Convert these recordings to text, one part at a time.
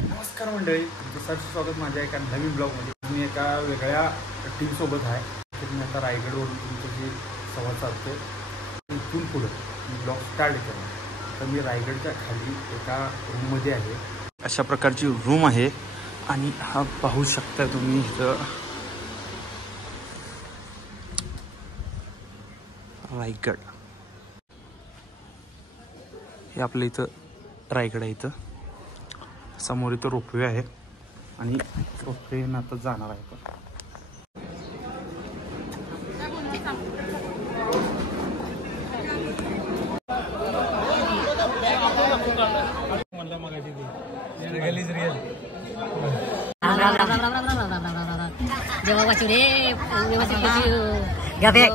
नमस्कार मंडळी, तुमचं स्वागत माझ्या एका नवीन ब्लॉगमध्ये. मी एका वेगळ्या टीमसोबत आहे. तर मी आता रायगडवरून तुमच्याशी संवाद साधतो. इथून पुढं मी ब्लॉग स्टार्ट करणार. तर मी रायगडच्या खाली एका रूममध्ये आहे. अशा प्रकारची रूम आहे आणि हा पाहू शकता तुम्ही इथं रायगड. हे आपलं इथं रायगड आहे. इथं समोर इथं रोपवे आहे आणि रोपवेनं आता जाणार आहे.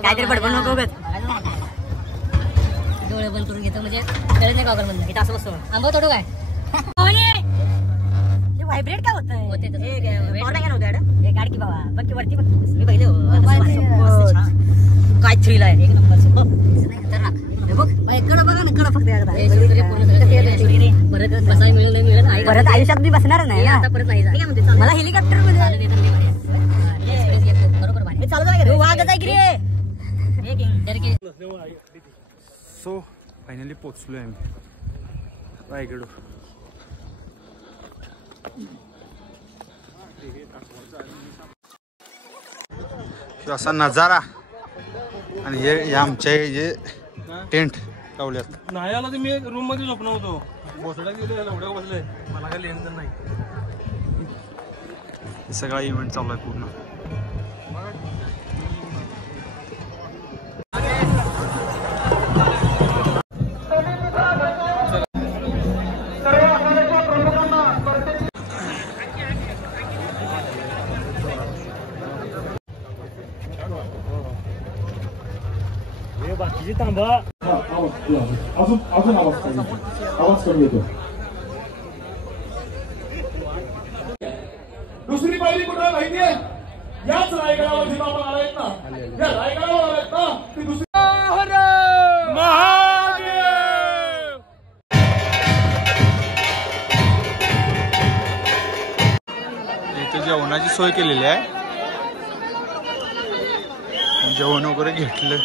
काहीतरी बडबड नको डोळे बंद करून घेतो म्हणजे कळत नाही गॉगल मधून. असं बसतो आंबो तोडू काय व्हायब्रेट काय होतं गाडी की बाबा बघ की वरती मी पहिले काय थ्रिल आहे एक नंबर. बघा ना कडं फक्त परत बसाय मिळत परत आयुष्यात मी बसणार नाही आता परत नाही. मला हेलिकॉप्टर मध्ये बरोबर चालू वागत आहे की रे. सो फायनली पोचलो आहे आम्ही रायगड. असा नजारा आणि हे आमचे जे टेंट लावल्यात. नाही आला तर मी रूम मध्ये झोपणार होतो. बसला गेलो एवढ्या बसले मला काय लेन नाही. सगळा इव्हेंट चालू आहे पूर्ण. बाकीची थांबा. अजून आवाज कमी येतो. दुसरी पायरी कुठे माहितीये? याच रायगडावरती आपण आलायत ना, या रायगडावर आलायत ना, ती दुसरी इथे जेवणाची सोय केलेली आहे. जेवण वगैरे घेतलं.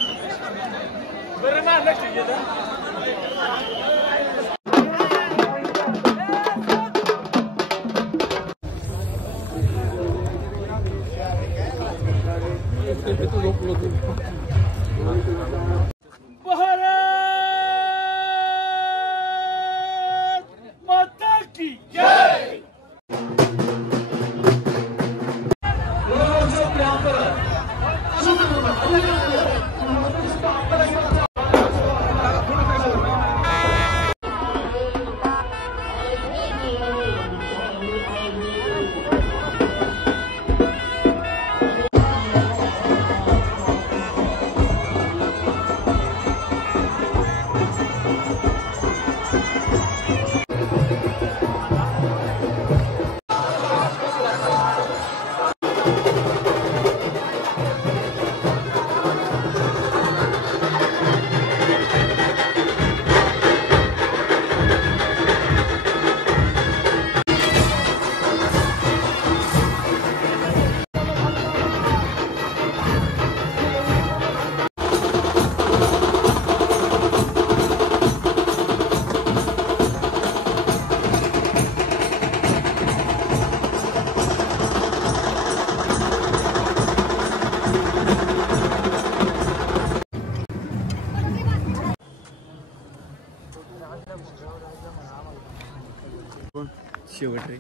शेवट रे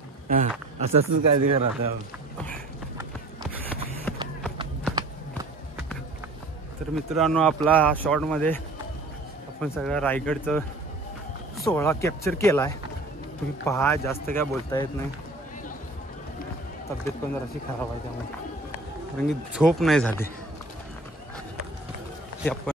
असंच काय ते करा. तर मित्रांनो, आपला शॉर्ट मध्ये आपण सगळं रायगडचं 16 कॅप्चर केलाय. तुम्ही पहा, जास्त काय बोलता येत नाही. तब्येत पण जराशी खराब आहे त्यामुळे, कारण की झोप नाही झाली. हे आपण